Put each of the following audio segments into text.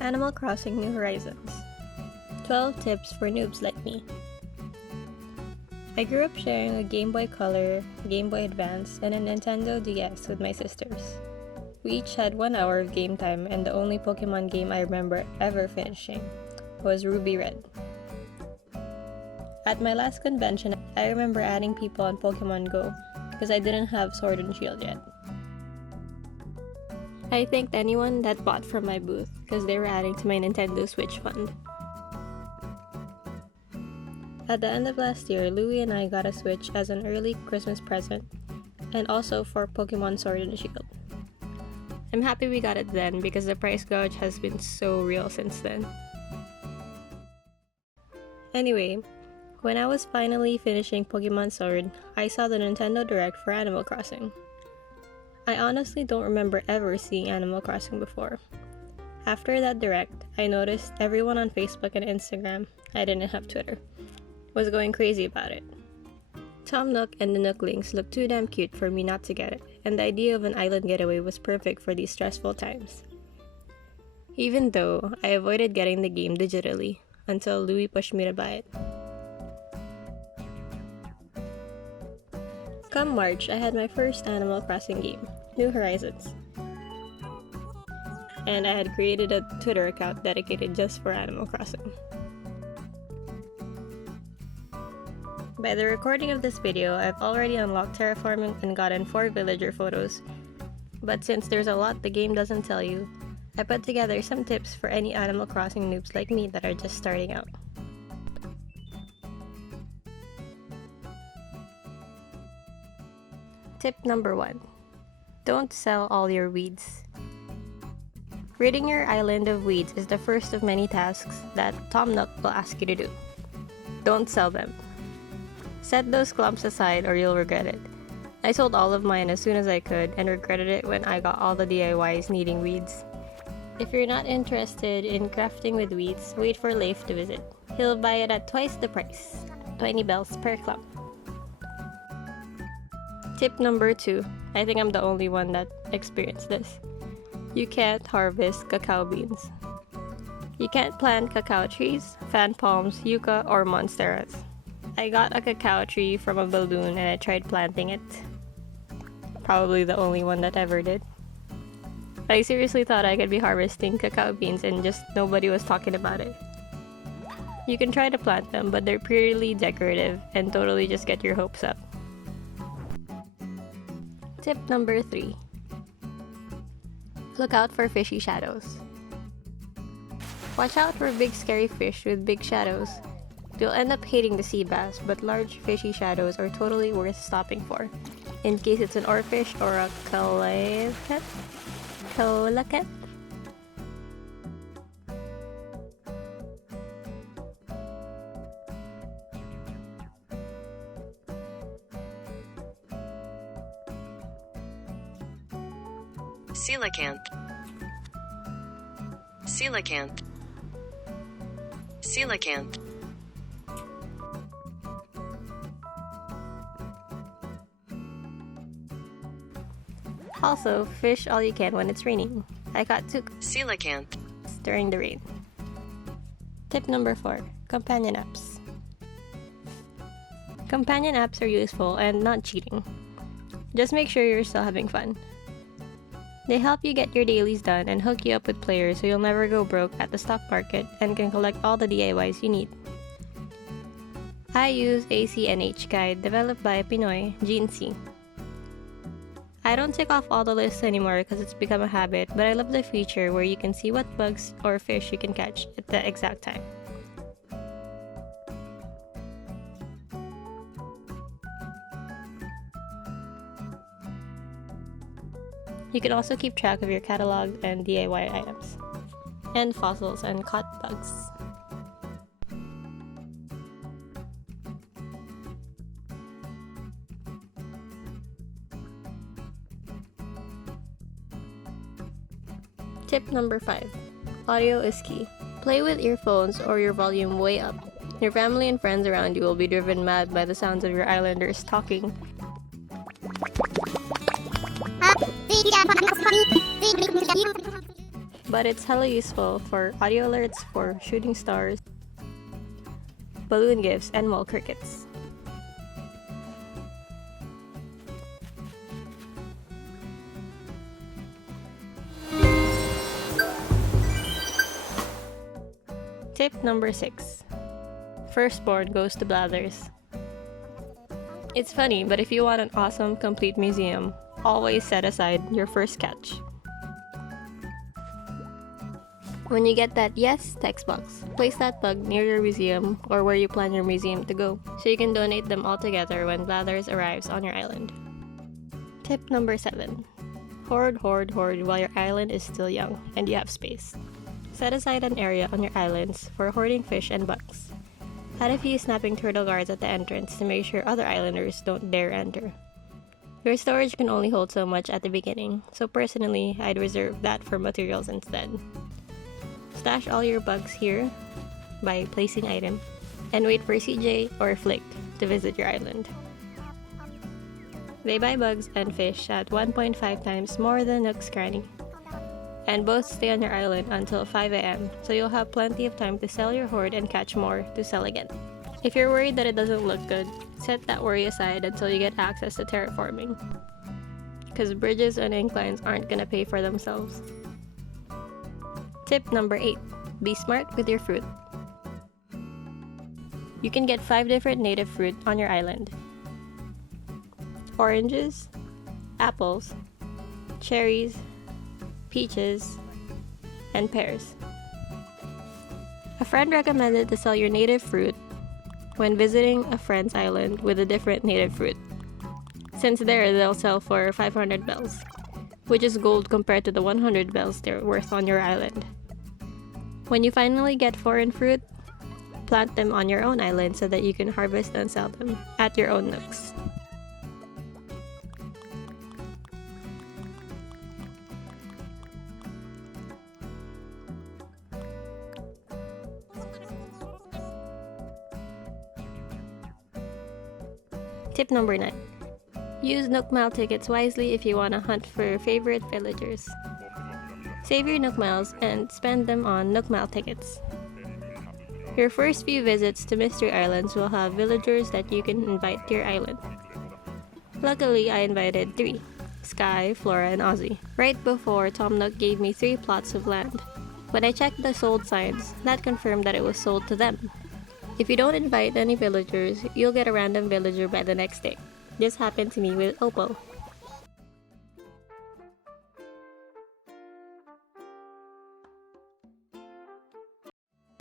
Animal Crossing New Horizons. 12 tips for noobs like me. I grew up sharing a Game Boy Color, Game Boy Advance, and a Nintendo DS with my sisters. We each had 1 hour of game time, and the only Pokemon game I remember ever finishing was Ruby Red. At my last convention, I remember adding people on Pokemon Go because I didn't have Sword and Shield yet. I thanked anyone that bought from my booth because they were adding to my Nintendo Switch fund. At the end of last year, Louie and I got a Switch as an early Christmas present and also for Pokemon Sword and Shield. I'm happy we got it then because the price gouge has been so real since then. Anyway, when I was finally finishing Pokemon Sword, I saw the Nintendo Direct for Animal Crossing. I honestly don't remember ever seeing Animal Crossing before. After that Direct, I noticed everyone on Facebook and Instagram, I didn't have Twitter, was going crazy about it. Tom Nook and the Nooklings looked too damn cute for me not to get it, and the idea of an island getaway was perfect for these stressful times. Even though I avoided getting the game digitally until Louie pushed me to buy it. Come March, I had my first Animal Crossing game, New Horizons. And I had created a Twitter account dedicated just for Animal Crossing. By the recording of this video, I've already unlocked terraforming and gotten 4 villager photos. But since there's a lot the game doesn't tell you, I put together some tips for any Animal Crossing noobs like me that are just starting out. Tip number 1. Don't sell all your weeds. Ridding your island of weeds is the first of many tasks that Tom Nook will ask you to do. Don't sell them. Set those clumps aside or you'll regret it. I sold all of mine as soon as I could and regretted it when I got all the DIYs needing weeds. If you're not interested in crafting with weeds, wait for Leif to visit. He'll buy it at twice the price, 20 bells per clump. Tip number 2. I think I'm the only one that experienced this. You can't harvest cacao beans. You can't plant cacao trees, fan palms, yucca, or monsteras. I got a cacao tree from a balloon and I tried planting it. Probably the only one that ever did. I seriously thought I could be harvesting cacao beans and just nobody was talking about it. You can try to plant them, but they're purely decorative and totally just get your hopes up. Tip number 3. Look out for fishy shadows. Watch out for big scary fish with big shadows. You'll end up hating the sea bass, but large fishy shadows are totally worth stopping for, in case it's an oarfish or a calacat. Coelacanth. Coelacanth. Coelacanth. Also, fish all you can when it's raining. I caught 2 Coelacanth during the rain. Tip number 4. Companion apps. Companion apps are useful and not cheating. Just make sure you're still having fun. They help you get your dailies done and hook you up with players so you'll never go broke at the stock market and can collect all the DIYs you need. I use acnh guide developed by Pinoy Gene C. I don't tick off all the lists anymore because it's become a habit, but I love the feature where you can see what bugs or fish you can catch at the exact time. You can also keep track of your catalog and DIY items, and fossils and caught bugs. Tip number 5. Audio is key. Play with earphones or your volume way up. Your family and friends around you will be driven mad by the sounds of your islanders talking. but it's hella useful for audio alerts for shooting stars, balloon gifts, and mole crickets. Tip number 6. Firstborn goes to Blathers. It's funny, but if you want an awesome, complete museum, always set aside your first catch. When you get that yes text box, place that bug near your museum or where you plan your museum to go, so you can donate them all together when Blathers arrives on your island. Tip number 7. Hoard while your island is still young and you have space. Set aside an area on your islands for hoarding fish and bugs. Add a few snapping turtle guards at the entrance to make sure other islanders don't dare enter. Your storage can only hold so much at the beginning, so personally, I'd reserve that for materials instead. Stash all your bugs here by placing item, and wait for CJ or Flick to visit your island. They buy bugs and fish at 1.5 times more than Nook's Granny, and both stay on your island until 5 AM, so you'll have plenty of time to sell your hoard and catch more to sell again. If you're worried that it doesn't look good, set that worry aside until you get access to terraforming, because bridges and inclines aren't gonna pay for themselves. Tip number 8. Be smart with your fruit. You can get 5 different native fruit on your island. Oranges, apples, cherries, peaches, and pears. A friend recommended to sell your native fruit when visiting a friend's island with a different native fruit, since there they'll sell for 500 bells, which is gold compared to the 100 bells they're worth on your island. When you finally get foreign fruit, plant them on your own island so that you can harvest and sell them at your own nooks. Tip number 9. Use Nook Mile tickets wisely if you want to hunt for your favorite villagers. Save your Nook Miles and spend them on Nook Mile tickets. Your first few visits to Mystery Islands will have villagers that you can invite to your island. Luckily, I invited 3, Sky, Flora, and Ozzy, right before Tom Nook gave me 3 plots of land. When I checked the sold signs, that confirmed that it was sold to them. If you don't invite any villagers, you'll get a random villager by the next day. This happened to me with Opal.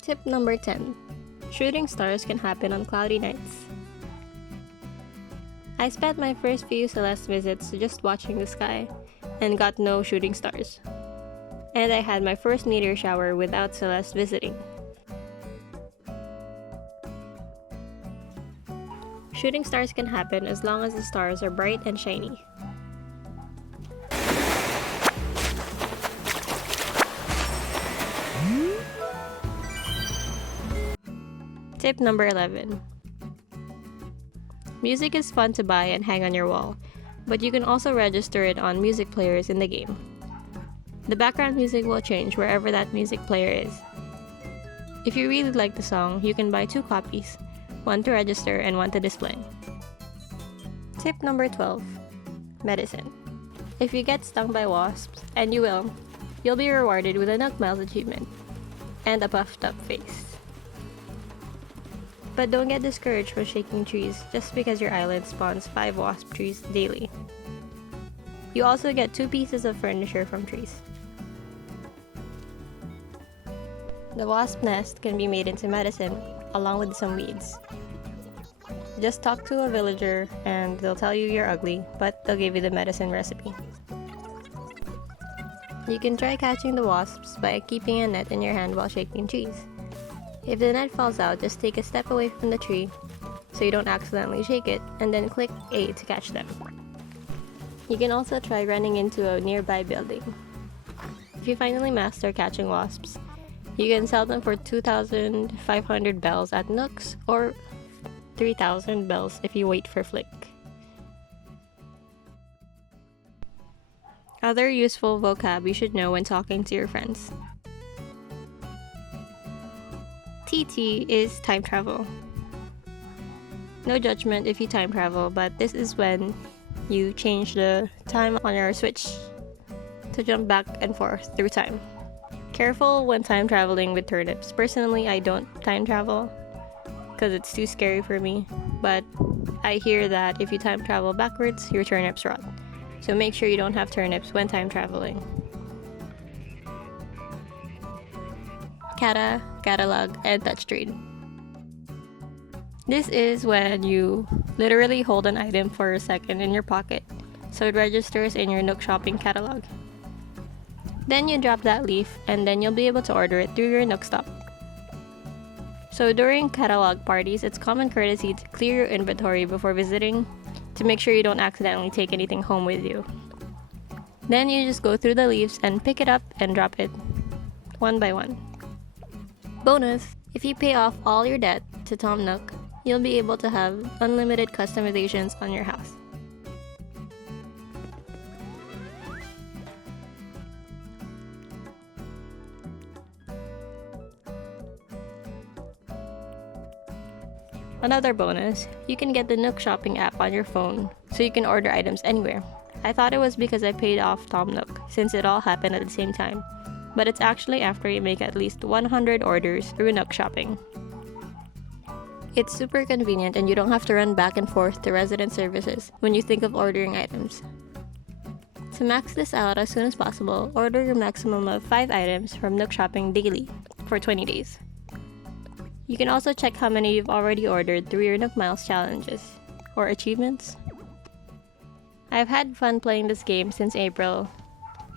Tip number 10. Shooting stars can happen on cloudy nights. I spent my first few Celeste visits just watching the sky, and got no shooting stars. And I had my first meteor shower without Celeste visiting. Shooting stars can happen as long as the stars are bright and shiny. Tip number 11. Music is fun to buy and hang on your wall, but you can also register it on music players in the game. The background music will change wherever that music player is. If you really like the song, you can buy 2 copies, one to register and one to display. Tip number 12. Medicine. If you get stung by wasps, and you will, you'll be rewarded with a Nook Miles achievement and a puffed up face. But don't get discouraged from shaking trees just because your island spawns 5 wasp trees daily. You also get 2 pieces of furniture from trees. The wasp nest can be made into medicine along with some weeds. Just talk to a villager and they'll tell you you're ugly, but they'll give you the medicine recipe. You can try catching the wasps by keeping a net in your hand while shaking trees. If the net falls out, just take a step away from the tree so you don't accidentally shake it, and then click A to catch them. You can also try running into a nearby building. If you finally master catching wasps, you can sell them for 2,500 bells at Nooks or 3,000 bells if you wait for Flick. Other useful vocab you should know when talking to your friends. TT is time travel. No judgment if you time travel, but this is when you change the time on your Switch to jump back and forth through time. Careful when time traveling with turnips. Personally, I don't time travel because it's too scary for me, but I hear that if you time travel backwards, your turnips rot. So make sure you don't have turnips when time traveling. Kata, catalog, and touchscreen. This is when you literally hold an item for a second in your pocket, so it registers in your Nook shopping catalog. Then you drop that leaf, and then you'll be able to order it through your Nook stock. So during catalog parties, it's common courtesy to clear your inventory before visiting to make sure you don't accidentally take anything home with you. Then you just go through the leaves and pick it up and drop it, one by one. Bonus! If you pay off all your debt to Tom Nook, you'll be able to have unlimited customizations on your house. Another bonus, you can get the Nook shopping app on your phone, so you can order items anywhere. I thought it was because I paid off Tom Nook, since it all happened at the same time, but it's actually after you make at least 100 orders through Nook shopping. It's super convenient and you don't have to run back and forth to resident services when you think of ordering items. To max this out as soon as possible, order your maximum of 5 items from Nook Shopping daily for 20 days. You can also check how many you've already ordered through your Nook Miles challenges or achievements. I've had fun playing this game since April,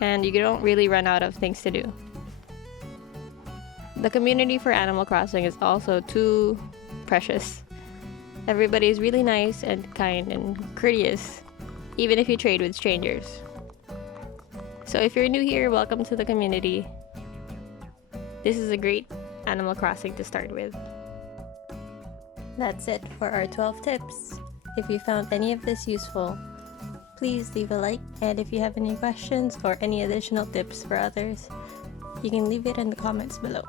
and you don't really run out of things to do. The community for Animal Crossing is also too precious. Everybody is really nice and kind and courteous, even if you trade with strangers. So if you're new here, welcome to the community. This is a great Animal Crossing to start with. That's it for our 12 tips. If you found any of this useful, please leave a like, and if you have any questions or any additional tips for others, you can leave it in the comments below.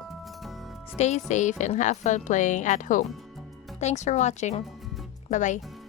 Stay safe and have fun playing at home. Thanks for watching. Bye bye.